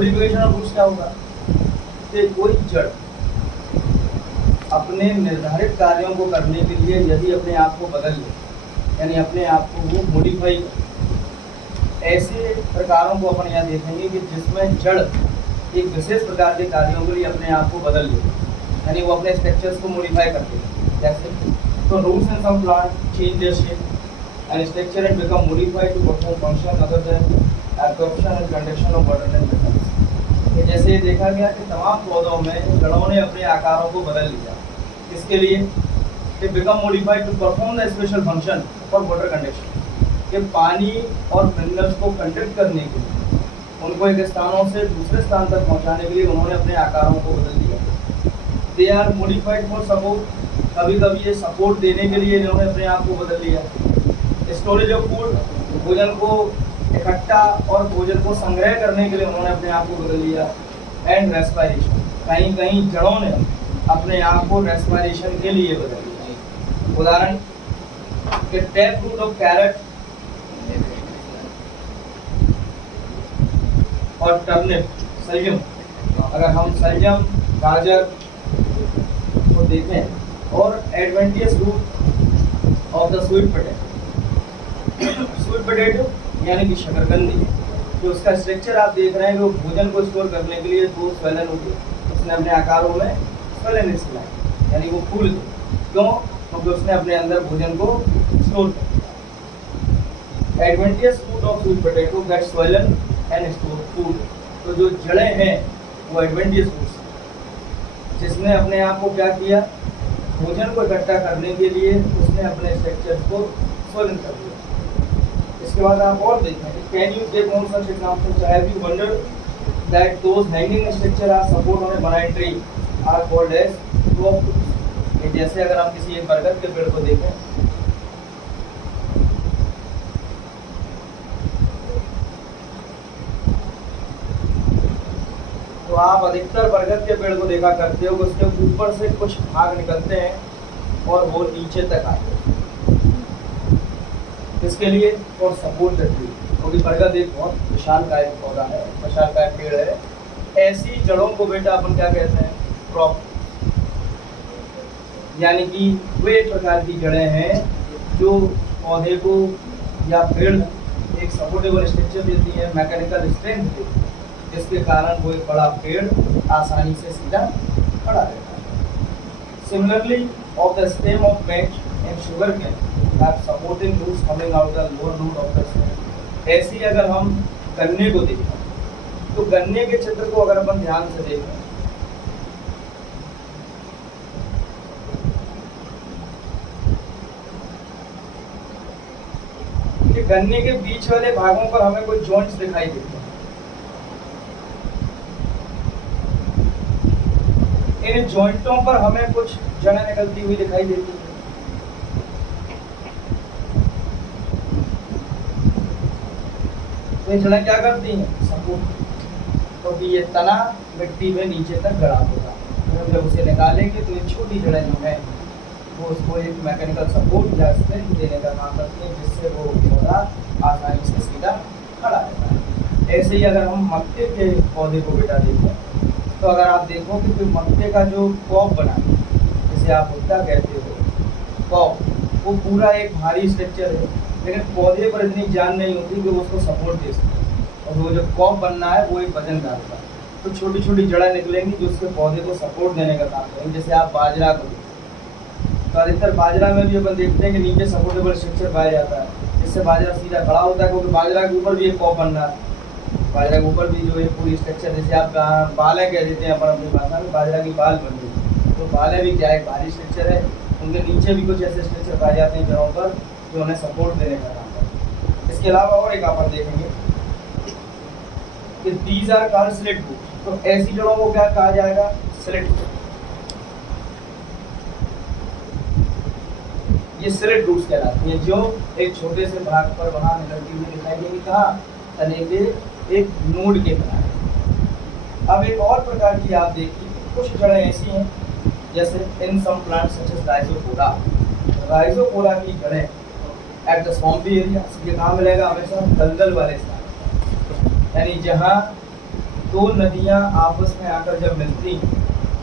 Modification of roots क्या होगा कि कोई जड़ अपने निर्धारित कार्यों को करने के लिए यदि अपने आप को बदल ले, यानी अपने आप को वो मॉडिफाई करे, ऐसे प्रकारों को अपन यहाँ देखेंगे कि जिसमें जड़ एक विशेष प्रकार के कार्यों के लिए अपने आप को बदल ले, यानी वो अपने स्ट्रक्चर्स को मॉडिफाई करते हैं। जैसे तो roots in some plant change their shape and structure and become modified to perform function other than absorption and conduction of water and metals. जैसे देखा गया कि तमाम पौधों में जड़ों ने अपने आकारों को बदल लिया, इसके लिए कि become modified to perform the special function for water conduction, कि पानी और मिनरल्स को कंडक्ट करने के लिए उनको एक स्थानों से दूसरे स्थान तक पहुंचाने के लिए उन्होंने अपने आकारों को बदल दिया। They are modified for support, कभी कभी ये सपोर्ट देने के लिए इन्होंने अपने आप को बदल लिया। स्टोरेज ऑफ फूड, भोजन को इकट्ठा और भोजन को संग्रह करने के लिए उन्होंने अपने आप को बदल लिया। एंड रेस्पिरेशन, कहीं कहीं जड़ों ने अपने आप को रेस्पिरेशन के लिए बदल लिया। उदाहरण कि टैप रूट ऑफ कैरेट और टर्निप, सलजम, अगर हम सलजम गाजर को देखें, और adventitious root of the sweet potato, sweet potato यानी कि शकरकंदी, जो उसका स्ट्रक्चर आप देख रहे हैं कि वो भोजन को स्टोर करने के लिए दो स्वेलन होती है, उसने अपने आकारों में स्वेलन इसलिए यानी वो फूल क्यों, क्योंकि उसने अपने अंदर भोजन को स्टोर किया। Adventitious root of sweet potato that swollen and store food, तो जो जड़ें हैं वो एडवेंटियस रूट्स, जिसने अपने आप को क्या किया, भोजन को इकट्ठा करने के लिए उसने अपने स्ट्रक्चर को स्वेलन कर दिया। इसके बाद आप और देखें, can you take on such examples, have you wondered that those hanging structure are support on a banyan tree are called as trunk. जैसे अगर हम किसी एक बरगद के पेड़ को देखें, तो आप अधिकतर बरगद के पेड़ को देखा करते हो कि उसके ऊपर से कुछ भाग निकलते हैं और वो नीचे तक आते हैं। इसके लिए और सपोर्ट करती है, क्योंकि बरगद एक बहुत विशालकाय पौधा है, विशालकाय पेड़ है। ऐसी जड़ों को बेटा अपन क्या कहते हैं, क्रॉप, यानी कि वे एक प्रकार की जड़ें हैं जो पौधे को या पेड़ एक सपोर्टेबल स्ट्रक्चर देती है, मैकेनिकल स्ट्रेंथ देती है, जिसके कारण वो एक बड़ा पेड़ आसानी से सीधा खड़ा रहता है। Similarly of the stem of bench and sugar cane have supporting roots coming out the lower root of the stem। ऐसी अगर हम गन्ने को देखें, तो गन्ने के चित्र को अगर अपन ध्यान से देखें, कि गन्ने के बीच वाले भागों पर हमें कुछ जॉइंट्स दिखाई देते हैं। इन जॉइंटों पर हमें कुछ जड़ें निकलती हुई दिखाई देती है। तो ये जड़ें क्या करती हैं, सपोर्ट, क्योंकि ये तना मिट्टी में नीचे तक गड़ा होगा, तो जब उसे निकालेंगे तो ये छोटी जड़ें जो हैं वो उसको एक मैकेनिकल सपोर्ट या स्ट्रेंथ देने का काम करती हैं, जिससे वो पौधा आसानी से सीधा खड़ा रहता है। ऐसे ही अगर हम मक्के के पौधे को बेटा देखें, तो अगर आप देखो कि फिर मक्के का जो कॉप बना, जिसे आप भुट्टा कहते हो, कॉप, वो पूरा एक भारी स्ट्रक्चर है, लेकिन पौधे पर इतनी जान नहीं होती कि वो उसको सपोर्ट दे सके, और वो जो कॉप बनना है वो एक वजन डालता है, तो छोटी छोटी जड़ें निकलेंगी जो उसके पौधे को सपोर्ट देने का काम करेंगे। जैसे आप बाजरा को, तो अधिकतर बाजरा में भी अपन देखते हैं कि नीचे सपोर्टेबल स्ट्रक्चर पाया जाता है, जिससे बाजरा सीधा खड़ा होता है, क्योंकि बाजरा के ऊपर भी एक कॉप बन रहा है, बाजरा के ऊपर भी जो है पूरी स्ट्रक्चर, जैसे आप बालें कह देते हैं अपन अपनी भाषा में, बाजरा की बाल बन रही, तो बालें भी क्या है, भारी स्ट्रक्चर है, उनके नीचे भी कुछ ऐसे स्ट्रक्चर पाए जाते हैं जड़ों पर जो उन्हें सपोर्ट देने का काम करते हैं। इसके अलावा और एक आप देखेंगे कि these are called stilt root, तो ऐसी जड़ों को क्या कहा जाएगा, स्लिट। ये स्लिट रूट्स कहलाती हैं, जो एक छोटे से भाग पर वहां निकलती हुई दिखाई देंगी, कहाँ, तने के एक नोड के किनारे। अब एक और प्रकार की आप देखिए, कुछ जड़ें ऐसी हैं जैसे इन सम प्लांट्स सच एज राइजोपोरा, राइजोपोरा की जड़ें एट द स्वम्पी एरिया, ये कहाँ मिलेगा, हमेशा दलदल वाले स्थान, यानी जहाँ दो नदियाँ आपस में आकर जब मिलती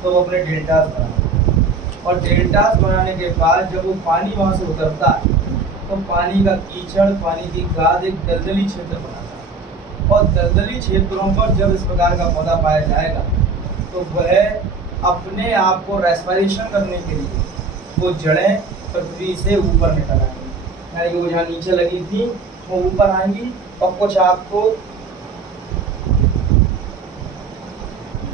तो वो अपने डेल्टास बनाती, और डेल्टास बनाने के बाद जब वो पानी वहाँ से उतरता है तो पानी का कीचड़, पानी की खाद एक दलदली क्षेत्र बनाता है, और दलदली क्षेत्रों पर जब इस प्रकार का पौधा पाया जाएगा तो वह अपने आप को रेस्पिरेशन करने के लिए वो जड़ें पृथ्वी से ऊपर निकल आएंगी, यानी कि वो जहाँ नीचे लगी थी वो ऊपर आएंगी, और कुछ आपको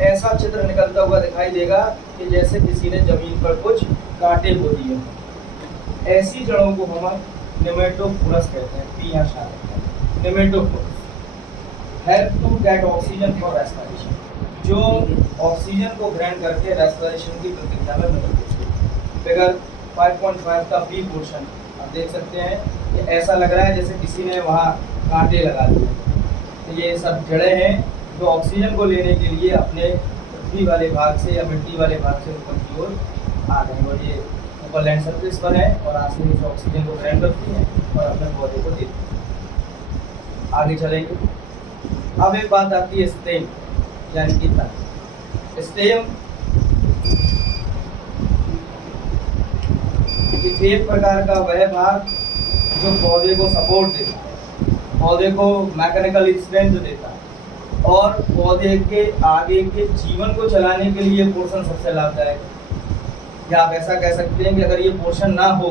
ऐसा चित्र निकलता हुआ दिखाई देगा कि जैसे किसी ने जमीन पर कुछ कांटे बो दिए। ऐसी जड़ों को हम नेमेटोफोरस कहते हैं, पी यहाँ शामिल है, pneumatophores help to get oxygen for respiration, जो ऑक्सीजन को ग्रहण करके रेस्पिरेशन की प्रक्रिया में मदद देती है। फिगर 5.5 का बी पोर्शन आप देख सकते हैं कि ऐसा लग रहा है जैसे किसी ने वहाँ कांटे लगा दिए। तो ये सब जड़ें हैं जो ऑक्सीजन को लेने के लिए अपने पृथ्वी वाले भाग से या मिट्टी वाले भाग से ऊपर की ओर आ रहे हैं, और ये ऊपर लैंड सरफेस पर है और आसानी से ऑक्सीजन को ग्रहण करती हैं और अपने पौधे को देती हैं। आगे चलेंगे। अब एक बात आती है स्टेम, यानी कि तना। स्टेम एक प्रकार का वह भाग जो पौधे को सपोर्ट देता है, पौधे को मैकेनिकल स्ट्रेंथ देता है, और पौधे के आगे के जीवन को चलाने के लिए पोर्शन सबसे लाभदायक है। या आप ऐसा कह सकते हैं कि अगर ये पोर्शन ना हो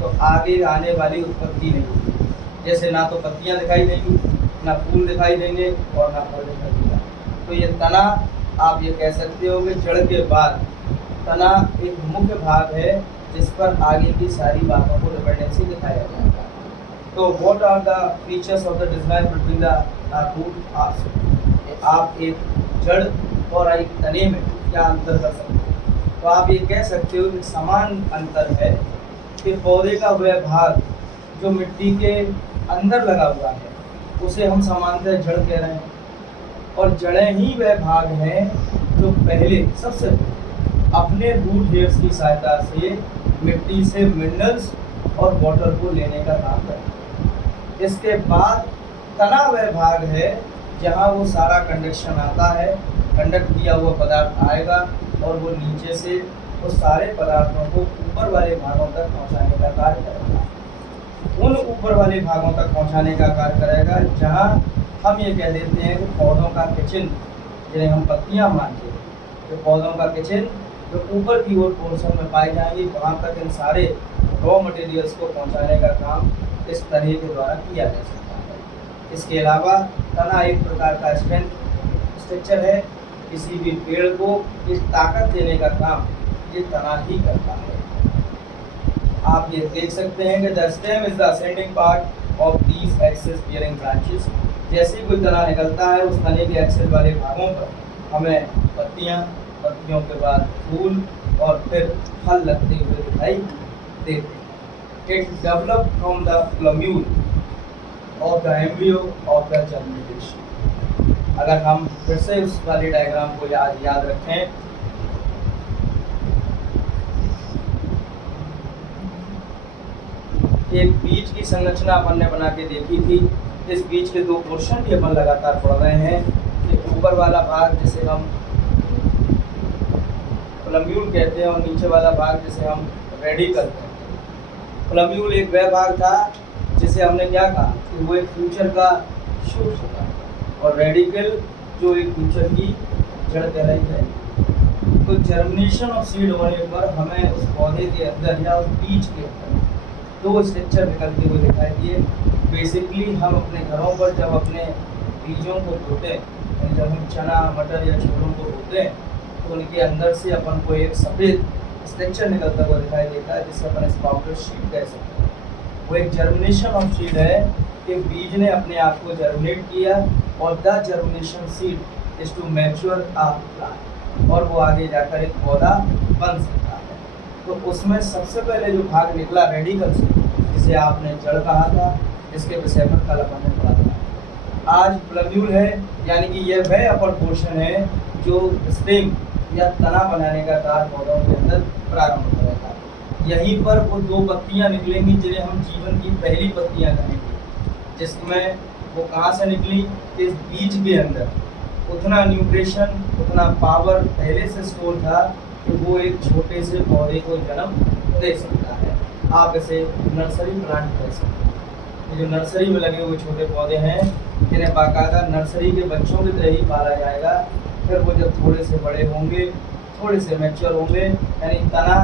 तो आगे आने वाली उत्पत्ति नहीं होगी, जैसे ना तो पत्तियां दिखाई देंगी, ना फूल दिखाई देंगे और ना फल दिखाई देगा। तो ये तना आप ये कह सकते हो कि जड़ के बाद तना एक मुख्य भाग है जिस पर आगे की सारी बातों को डिपेंडेंसी दिखाया जाता है। तो what are the features of the difference between the root arms, आप एक जड़ और एक तने में क्या अंतर कर सकते हो? तो आप ये कह सकते हो कि समान अंतर है कि पौधे का वह भाग जो मिट्टी के अंदर लगा हुआ है उसे हम सामान्यतः जड़ कह रहे हैं, और जड़ें ही वह भाग हैं जो पहले सबसे अपने रूट हेयर्स की सहायता से मिट्टी से मिनरल्स और वाटर को लेने का काम करते हैं। इसके बाद तना वह भाग है जहाँ वो सारा कंडक्शन आता है, कंडक्ट किया हुआ पदार्थ आएगा और वो नीचे से उस सारे पदार्थों को ऊपर वाले भागों तक पहुँचाने का कार्य करेगा। उन ऊपर वाले भागों तक पहुँचाने का कार्य करेगा जहाँ हम ये कह देते हैं कि पौधों का किचन, जिन्हें हम पत्तियाँ मानते हैं, तो पौधों का किचन जो ऊपर की ओर पोर्शन में पाई जाएंगी, वहाँ तक इन सारे रॉ मटेरियल्स को पहुँचाने का काम इस तने के द्वारा किया जा सकता है। इसके अलावा तना एक प्रकार का स्ट्रक्चर है, किसी भी पेड़ को इस ताकत देने का काम ये तना ही करता है। आप ये देख सकते हैं कि the stem is the ascending part of these axes bearing branches. जैसे कोई तना निकलता है उस तने के एक्सेस वाले भागों पर हमें पत्तियाँ, पत्तियों के बाद फूल और फिर फल लगते हुए दिखाई देते हैं। It develop from the plumule of the embryo of the germination. अगर हम फिर से उस वाले डायग्राम को याद रखें, एक बीज की संरचना अपन ने बना के देखी थी। इस बीज के दो पोर्शन भी अपन लगातार पढ़ रहे हैं। एक ऊपर वाला भाग जिसे हम प्लम्यूल कहते हैं और नीचे वाला भाग जिसे हम रेडिकल कहते हैं। प्लम्यूल एक वह भाग था जिसे हमने क्या कहा कि वो एक फ्यूचर का शूट होता है, और रेडिकल जो एक फ्यूचर की जड़ कहलाई है। तो जर्मिनेशन ऑफ सीड होने पर हमें उस पौधे के अंदर या उस बीज के अंदर दो स्ट्रक्चर निकलते हुए दिखाई दिए। बेसिकली हम अपने घरों पर जब अपने बीजों को बोते हैं, जब हम चना, मटर या छोलों को बोते हैं तो उनके अंदर से अपन को एक सफ़ेद स्ट्रक्चर निकलता हुआ दिखाई देता है जिससे अपन स्पाउटेड सीड कह सकते हैं। वो एक जर्मिनेशन ऑफ सीड है कि बीज ने अपने आप को जर्मिनेट किया, और the germination seed is to mature a plant, और वो आगे जाकर एक पौधा बन सकता है। तो उसमें सबसे पहले जो भाग निकला रेडिकल से, जिसे आपने जड़ कहा था, जिसके विषय पर कल अपन ने पढ़ा था। आज प्लम्यूल है, यानी कि यह वह अपर पोर्शन है जो स्टेम या तना बनाने का कार्य पौधों के अंदर प्रारंभ करेगा। यहीं पर वो दो पत्तियां निकलेंगी जिन्हें हम जीवन की पहली पत्तियां कहेंगे, जिसमें वो कहाँ से निकली, इस बीज के अंदर उतना न्यूट्रिशन, उतना पावर पहले से स्टोर था कि वो एक छोटे से पौधे को जन्म दे सकता है। आप इसे नर्सरी प्लांट कह सकते हैं। ये जो नर्सरी में लगे हुए छोटे पौधे हैं, जिन्हें बाकायदा नर्सरी के बच्चों की तरह ही पाला जाएगा। फिर वो जब थोड़े से बड़े होंगे, थोड़े से मैच्योर होंगे, यानी तना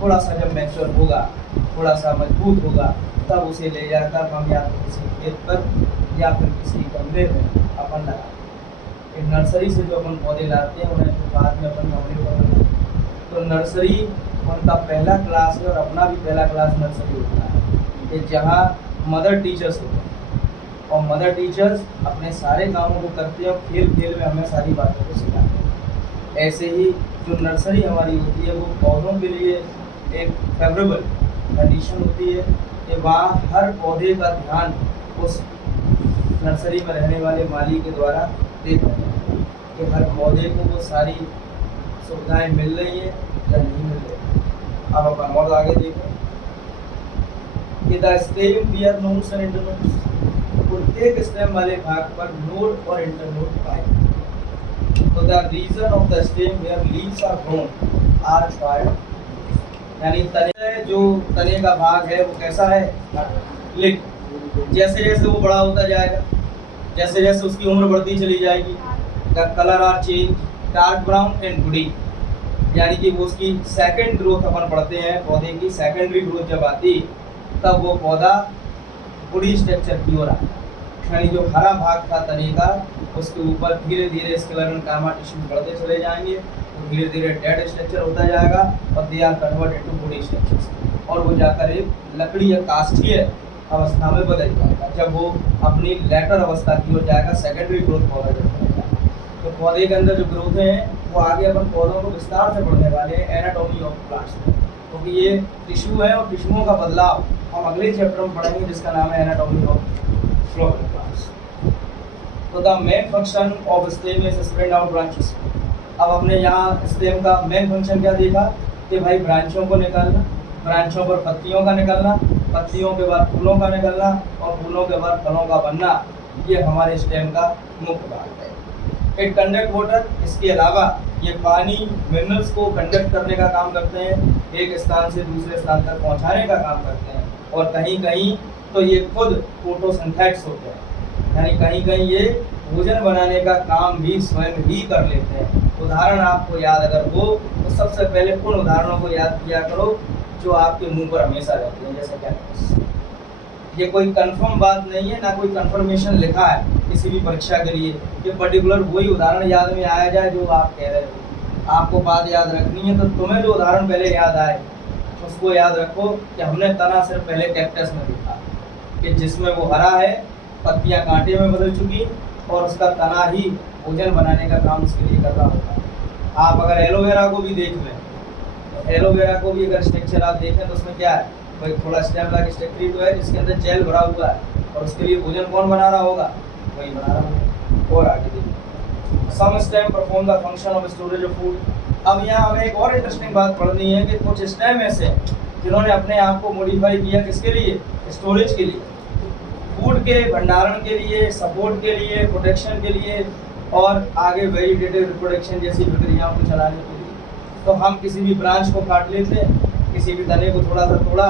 थोड़ा सा जब मैच्योर होगा, थोड़ा सा मजबूत होगा, तब उसे ले जाकर हम या तो किसी खेत पर या फिर किसी गमले में अपन लगाते हैं। नर्सरी से जो अपन पौधे लाते हैं उन्हें फिर बाद में अपन गमले पर लगाते हैं। तो नर्सरी उनका पहला क्लास है और अपना भी पहला क्लास नर्सरी होता है कि जहाँ मदर टीचर्स होते हैं और मदर टीचर्स अपने सारे कामों को करते हैं और खेल खेल में हमें सारी बातों को सिखाते हैं। ऐसे ही जो नर्सरी हमारी होती है वो पौधों के लिए एक फेवरेबल कंडीशन होती है कि वहाँ हर पौधे का ध्यान उस नर्सरी में रहने वाले माली के द्वारा देखा जाए कि हर पौधे को वो सारी सुविधाएं मिल रही है या नहीं मिल रही। अब अपन और आगे देखें कि the stem bear nodes and internodes, प्रत्येक स्टेम वाले भाग पर नोड और इंटरनोड पाए। तो the region of the stem where leaves are grown are fire, यानी तने, जो तने का भाग है वो कैसा है, लिक। जैसे जैसे वो बड़ा होता जाएगा, जैसे जैसे उसकी उम्र बढ़ती चली जाएगी, the colour are change dark brown and woody, यानी कि वो उसकी सेकंड ग्रोथ अपन पढ़ते हैं, पौधे की सेकेंडरी ग्रोथ जब आती तब वो पौधा वुडी स्ट्रक्चर की ओर आता, यानी जो हरा भाग था तने का उसके ऊपर धीरे धीरे स्क्लेरेंकाइमा टिश्यू बढ़ते चले जाएंगे, तो धीरे धीरे डेड स्ट्रक्चर होता जाएगा और they are converted to woody structures, और वो जाकर एक लकड़ी या काष्ठीय अवस्था में बदल जाएगा जब वो अपनी लेटर अवस्था की ओर जाएगा, सेकेंडरी ग्रोथ पौधा जब बनेगा। तो पौधे के अंदर जो ग्रोथ हैं वो आगे अपन पौधों को विस्तार से पढ़ने वाले हैं एनाटॉमी ऑफ प्लांट्स में, क्योंकि ये टिश्यू है और टिश्यूओं का बदलाव हम अगले चैप्टर में पढ़ेंगे जिसका नाम है एनाटॉमी ऑफ फ्लोरल प्लांट्स। तो the main function of stem is spread out branches. अब हमने यहाँ स्टेम का मेन फंक्शन क्या देखा कि भाई ब्रांचों को निकालना, ब्रांचों पर पत्तियों का निकलना, पत्तियों के बाद फूलों का निकलना और फूलों के बाद फलों का बनना, ये हमारे स्टेम का मुख्य भाग है। इट कंडक्ट वाटर, इसके अलावा ये पानी मिनरल्स को कंडक्ट करने का काम करते हैं, एक स्थान से दूसरे स्थान तक पहुंचाने का काम करते हैं, और कहीं कहीं तो ये खुद फोटोसिंथेटिक्स होते हैं, यानी कहीं कहीं ये भोजन बनाने का काम भी स्वयं ही कर लेते हैं। उदाहरण आपको याद अगर हो तो सबसे पहले उन उदाहरणों को याद किया करो जो आपके मुंह पर हमेशा रहते हैं, जैसे कैक्टस। ये कोई कंफर्म बात नहीं है, ना कोई कंफर्मेशन लिखा है किसी भी परीक्षा के लिए, ये पर्टिकुलर वही उदाहरण याद में आया जाए जो आप कह रहे हो। आपको बात याद रखनी है तो तुम्हें जो उदाहरण पहले याद आए उसको याद रखो कि हमने तना सिर्फ पहले कैक्टस में देखा कि जिसमें वो हरा है, पत्तियां कांटे में बदल चुकी और उसका तना ही भोजन बनाने का काम उसके लिए कर रहा होता है। आप अगर एलोवेरा को भी देख लें तो एलोवेरा को भी अगर स्ट्रक्चर आप देखें तो उसमें क्या है, कोई थोड़ा स्टेम लाइक स्ट्रक्चर तो है जिसके अंदर जेल भरा हुआ है, और उसके लिए भोजन कौन बना रहा होगा, वही बना रहा होगा। और आगे देखिए, some stem perform the function of storage of food. अब यहाँ हमें एक और इंटरेस्टिंग बात पढ़नी है कि कुछ स्टेम ऐसे हैं जिन्होंने अपने आप को मॉडिफाई किया, किसके लिए, स्टोरेज के लिए, फूड के भंडारण के लिए, सपोर्ट के लिए, प्रोटेक्शन के लिए, और आगे वेजिटेटिव रिप्रोडक्शन जैसी प्रक्रियाओं को चलाने के लिए। तो हम किसी भी ब्रांच को काट लेते हैं, किसी भी तने को थोड़ा सा तोड़ा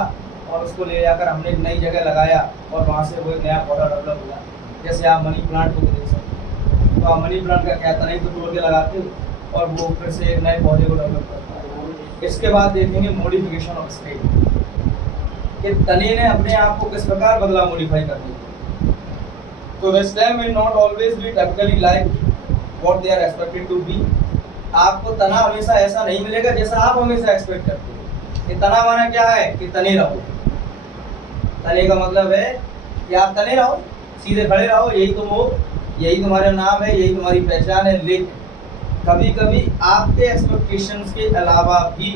और उसको ले जाकर हमने एक नई जगह लगाया और वहाँ से वो एक नया पौधा डेवलप हुआ। जैसे आप मनी प्लांट को देख सकते हैं, तो आप मनी प्लांट का क्या तने तो तोड़ के लगाते हो और वो फिर से एक नए पौधे को डेवलप करता है। इसके बाद देखेंगे मॉडिफिकेशन ऑफ स्टेम, कि तने ने अपने आप को किस प्रकार बदला मॉडिफाई करने के। तो the stem will not always be typically like what they are expected to be. आपको तना हमेशा ऐसा नहीं मिलेगा जैसा आप हमेशा एक्सपेक्ट करते हो। ये तना माना क्या है कि तने रहो, तने का मतलब है कि आप तने रहो, सीधे खड़े रहो, यही तुम हो, यही तुम्हारा नाम है, यही तुम्हारी पहचान है। लेकिन कभी कभी आपके एक्सपेक्टेशंस के अलावा भी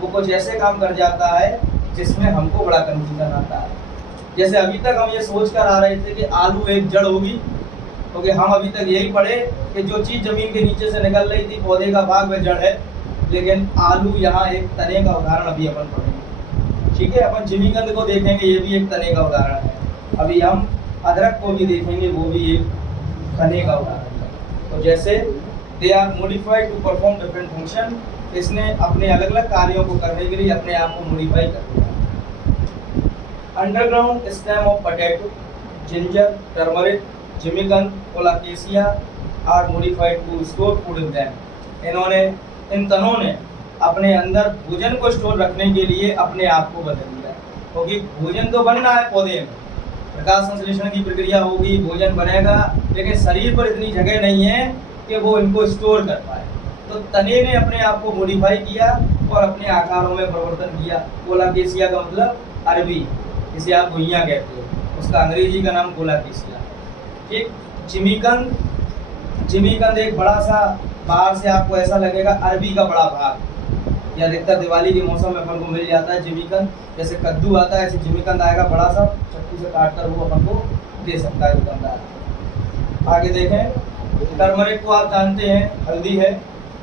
वो कुछ ऐसे काम कर जाता है जिसमें हमको बड़ा कंफ्यूजन आता है। जैसे अभी तक हम ये सोच कर आ रहे थे कि आलू एक जड़ होगी, क्योंकि हम अभी तक यही पढ़े कि जो चीज़ जमीन के नीचे से निकल रही थी पौधे का भाग वह जड़ है, लेकिन आलू यहाँ एक तने का उदाहरण अभी अपन पढ़ेंगे। ठीक है, अपन जिमीकंद को देखेंगे, ये भी एक तने का उदाहरण है। अभी हम अदरक को भी देखेंगे, वो भी एक तने का उदाहरण है। तो जैसे they are modified to perform different function, इसने अपने अलग अलग कार्यों को करने के लिए अपने आप को मॉडिफाई कर दिया। Underground stem of potato, ginger, turmeric, जिमिकन, colocasia are modified to store food in them. इन्होंने, इन तनों ने अपने अंदर भोजन को स्टोर रखने के लिए अपने आप को बदल दिया, क्योंकि भोजन तो बनना है पौधे में, प्रकाश संश्लेषण की प्रक्रिया होगी, भोजन बनेगा, लेकिन शरीर पर इतनी जगह नहीं है कि वो इनको स्टोर कर पाए। तो तने ने अपने आप को मॉडिफाई किया और अपने आकारों में परिवर्तन किया। कोलाकेसिया का मतलब अरबी, जिसे आप भुइयाँ कहते हो, उसका अंग्रेजी का नाम कोलाकेसिया। ठीक, जिमिकन, जिमिकन एक बड़ा सा, बाहर से आपको ऐसा लगेगा अरबी का बड़ा भाग, या अधिकतर दिवाली के मौसम में अपन को मिल जाता है जिमिकन। जैसे कद्दू आता है ऐसे जिमिकन आएगा, बड़ा सा, चक्कू से काट कर वो अपन को दे सकता है दुकानदार। आगे देखें, टर्मरिक को आप जानते हैं, हल्दी है।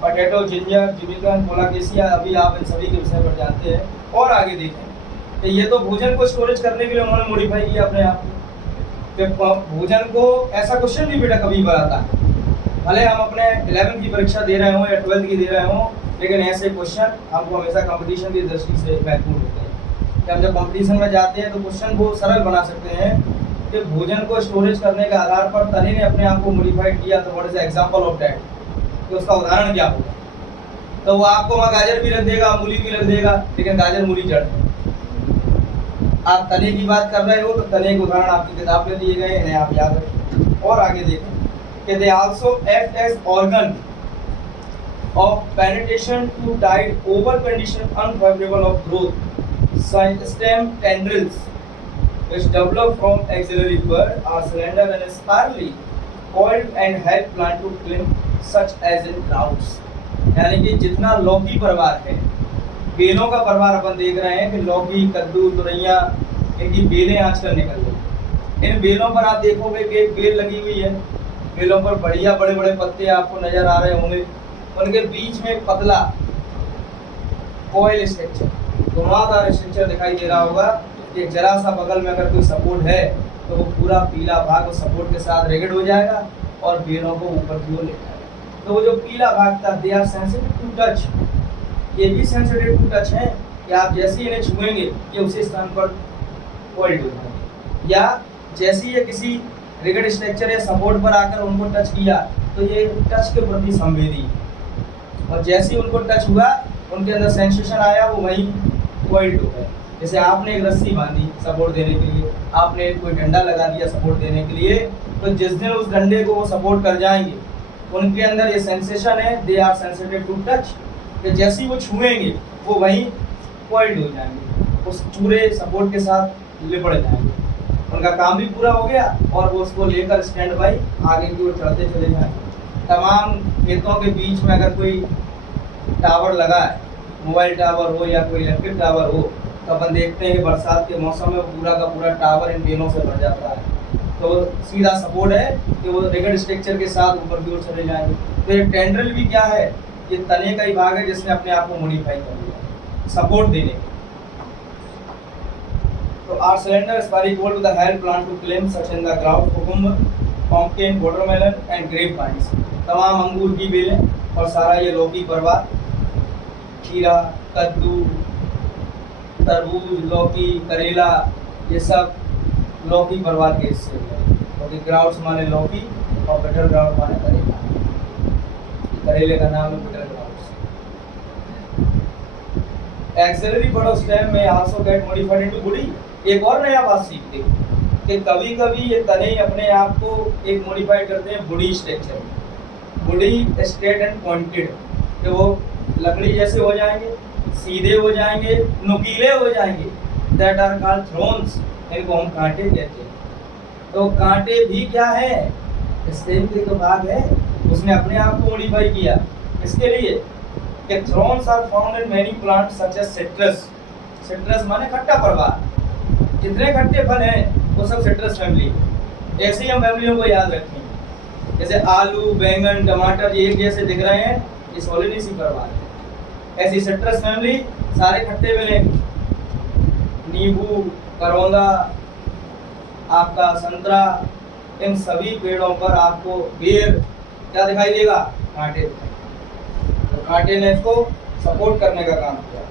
पोटैटो, जिंजर, जिमिकन, कोलाकेसिया, अभी आप इन सभी के विषय पर जानते हैं। और आगे देखें, तो ये तो भोजन को स्टोरेज करने के लिए उन्होंने मॉडिफाई किया अपने आप को। भोजन को, ऐसा क्वेश्चन भी बेटा कभी बनाता है, भले हम अपने 11वीं की परीक्षा दे रहे हों या 12th की दे रहे हों, लेकिन ऐसे क्वेश्चन हमको हमेशा कंपटीशन की दृष्टि से महत्वपूर्ण होते हैं कि हम जब कंपटीशन में जाते हैं तो क्वेश्चन को सरल बना सकते हैं कि भोजन को स्टोरेज करने के आधार पर तने ने अपने आप को मॉडिफाइड किया, तो what is example of that, कि उसका उदाहरण क्या होगा। तो वो आपको वहाँ गाजर भी रख देगा, मूली भी रख देगा, लेकिन गाजर मूली जड़ है। आप तने की बात कर रहे हो तो तने के उदाहरण आपकी किताब में दिए गए, इन्हें आप याद रखें। और आगे देखें कि they also act as organ of penetration to tide over condition unfavorable of growth. Stem tendrils which develop from axillary bud are slender and spirally coiled and help plant to climb such as in droughts. यानी कि जितना लौकी परिवार है, बेलों का परिवार अपन देख रहे हैं कि लौकी, कद्दू, तुरैया, इनकी बेलें आजकल निकल रही। इन बेलों पर आप देखोगे कि एक बेल लगी हुई है, बेलों पर बढ़िया बड़े बड़े पत्ते आपको नजर आ रहे होंगे, उनके बीच में एक पतला कॉइल स्ट्रक्चर, घुमावदार स्ट्रक्चर दिखाई दे रहा होगा कि जरा सा बगल में अगर कोई सपोर्ट है तो वो पूरा पीला भाग उस सपोर्ट के साथ रिगिड हो जाएगा और बेलों को ऊपर की ओर ले जाएगा। तो वो जो पीला भाग था, they are sensitive to touch, ये भी सेंसिटिव टू टच है कि आप जैसे इन्हें छुएंगे ये उसी स्थान पर कॉइल्ड हो जाएंगे, या जैसे ये किसी रिगिड स्ट्रक्चर या सपोर्ट पर आकर उनको टच किया तो ये टच के प्रति संवेदी, और जैसे ही उनको टच हुआ उनके अंदर सेंसेशन आया, वो वहीं कॉइल्ड हो गए। जैसे आपने एक रस्सी बांधी सपोर्ट देने के लिए, आपने कोई डंडा लगा दिया सपोर्ट देने के लिए, तो जिस दिन उस डंडे को वो सपोर्ट कर जाएंगे उनके अंदर ये सेंसेशन है, they are sensitive to touch, कि जैसे ही वो छुएंगे वो वहीं कॉइल्ड हो जाएंगे, उस पूरे सपोर्ट के साथ लिपट जाएंगे। उनका काम भी पूरा हो गया और वो उसको लेकर स्टैंड बाई आगे की ओर चढ़ते चले जाएंगे। तमाम खेतों के बीच में अगर कोई टावर लगा है, मोबाइल टावर हो या कोई इलेक्ट्रिक टावर हो, तो अपन देखते हैं कि बरसात के मौसम में पूरा का पूरा टावर इन बेलों से भर जाता है। तो सीधा सपोर्ट है कि वो रिगिड स्ट्रक्चर के साथ ऊपर की ओर चले जाएंगे। तो ये टेंड्रिल भी क्या है, ये तने का ही भाग है जिसने अपने आप को मॉडिफाई कर लिया सपोर्ट देने के। तो are cylinder spiracle to the help plant to claim such in the ground, cucumber, pumpkin, watermelon and grape vines, तमाम अंगूर की बेलें और सारा ये लौकी परिवार, खीरा, कद्दू, तरबूज, लौकी, करेला, ये सब लौकी परिवार के हिस्से हैं। क्योंकि ग्राउट्स माने लौकी और बिटर ग्राउट माने करेला, करेले का नाम है bitter gourds. Axillary bud of stem may also get modified into woody. एक और नया बात सीखते हैं कि कभी कभी ये तने अपने आप को एक मॉडिफाई करते हैं बुडी स्ट्रक्चर, बुडी स्ट्रेट एंड पॉइंटेड, कि वो लकड़ी जैसे हो जाएंगे, सीधे हो जाएंगे, नुकीले हो जाएंगे, दैट आर कॉल्ड थ्रोन्स, इनको हम कांटे कहते हैं। तो कांटे भी क्या है, स्टेम के तो भाग है, उसने अपने आप को मॉडिफाई किया। इसके लिए कि thorns are found in many plants such as citrus, citrus माने खट्टा परिवार, जितने खट्टे फल हैं वो सब सिट्रस फैमिली। ऐसे ही हम फैमिलियों को याद रखें, जैसे आलू, बैंगन, टमाटर ये एक जैसे दिख रहे हैं, ये सोलेनेसी परिवार है। ऐसी सिट्रस फैमिली सारे खट्टे मिलेंगे, नींबू, करौंदा, आपका संतरा, इन सभी पेड़ों पर आपको बेर क्या दिखाई देगा, कांटे दिखाई देंगे। तो कांटे ने इसको सपोर्ट करने का काम किया।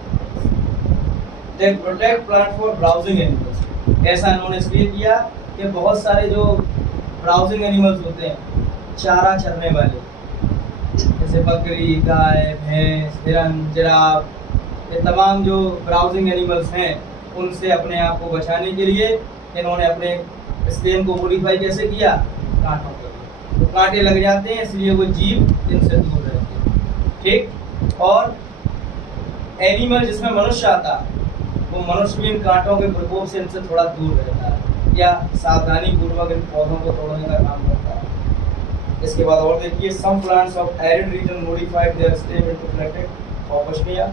They protect plant for browsing animals, ऐसा इन्होंने इसलिए किया कि बहुत सारे जो ब्राउजिंग एनिमल्स होते हैं, चारा चरने वाले, जैसे बकरी, गाय, भैंस, हिरन, जिराफ, ये तमाम जो ब्राउजिंग एनिमल्स हैं, उनसे अपने आप को बचाने के लिए इन्होंने अपने स्टेम को मॉडिफाई कैसे किया, कांटों के लिए। तो कांटे लग जाते हैं, इसलिए वो जीव इनसे दूर रहते हैं। ठीक। और एनिमल जिसमें मनुष्य आता है, वो मनुष्य भी इन कांटों के प्रकोप से इनसे थोड़ा दूर रहता है या सावधानी पूर्वक इन पौधों को तोड़ने का काम करता है। इसके बाद और देखिए, some plants of arid region modified their stem into flattened ऑपशनिया।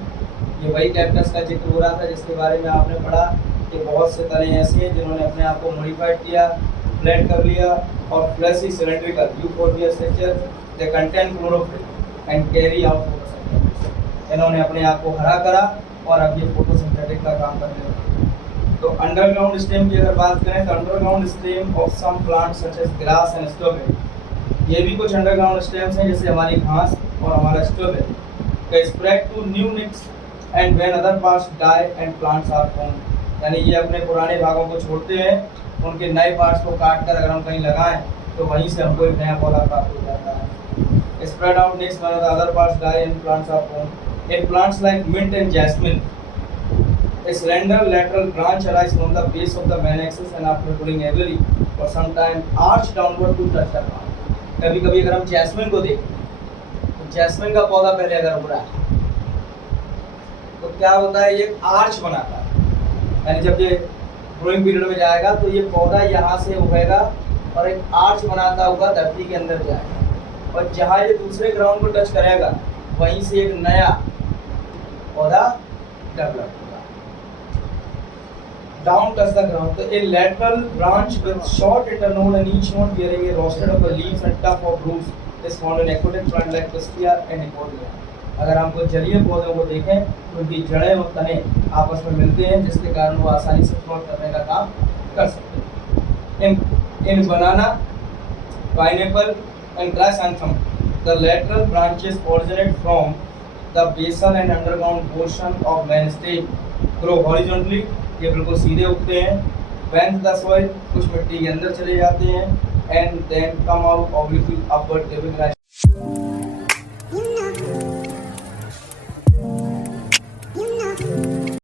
ये वही कैक्टस का जिक्र हो रहा था जिसके बारे में आपने पढ़ा कि बहुत से तरह ऐसे हैं जिन्होंने अपने आप को मॉडिफाइड किया, फ्लैट कर लिया और fleshy cylindrical euphorbia structure, they contain chlorophyll and carry out photosynthesis. इन्होंने अपने आप को हरा करा और अब ये फोटोसिंथेटिक का काम करने लगे। तो अंडरग्राउंड स्टेम की अगर बात करें तो underground stem of some plants such as grass and strawberry, ये भी कुछ अंडरग्राउंड स्टेम्स हैं जैसे हमारी घास और हमारा स्ट्रॉबेरी का spread to new needs and when other parts die and plants are formed. यानी ये अपने पुराने भागों को छोड़ते हैं, उनके नए पार्ट्स को काट कर अगर हम कहीं लगाएं तो वहीं से हमको एक नया पौधा प्राप्त हो जाता है। Spread out needs when other parts die and plants are formed. In plants like mint and jasmine, a slender lateral branch arises from the base of the main axis and after growing heavily for some time arch downward to touch the ground. कभी कभी अगर हम jasmine को देखें तो jasmine का पौधा पहले अगर उग रहा है तो क्या होता है, ये आर्च बनाता है, यानी जब ये ग्रोइंग पीरियड में जाएगा तो ये पौधा यहाँ से उगेगा और एक आर्च बनाता होगा धरती के अंदर जाएगा और जहाँ ये दूसरे ग्राउंड को टच करेगा वहीं से एक नया पौधा डेवलप होगा। डाउन टच द ग्राउंड, तो a lateral branch with short internode and each node bearing a rosette of the leaves and tuft of roots is found in aquatic plant like pistia and nicotia. अगर हम कुछ जलीय पौधों को देखें तो उनकी जड़ें और तने आपस में मिलते हैं जिसके कारण वो आसानी से फ्लोट करने का काम कर सकते हैं। In banana, pineapple and chrysanthemum, the lateral branches originate from the basal and underground portion of main stem, grow horizontally, ये बिल्कुल सीधे उगते हैं, bend the soil, कुछ मिट्टी के अंदर चले जाते हैं, and then come out obliquely upward giving rise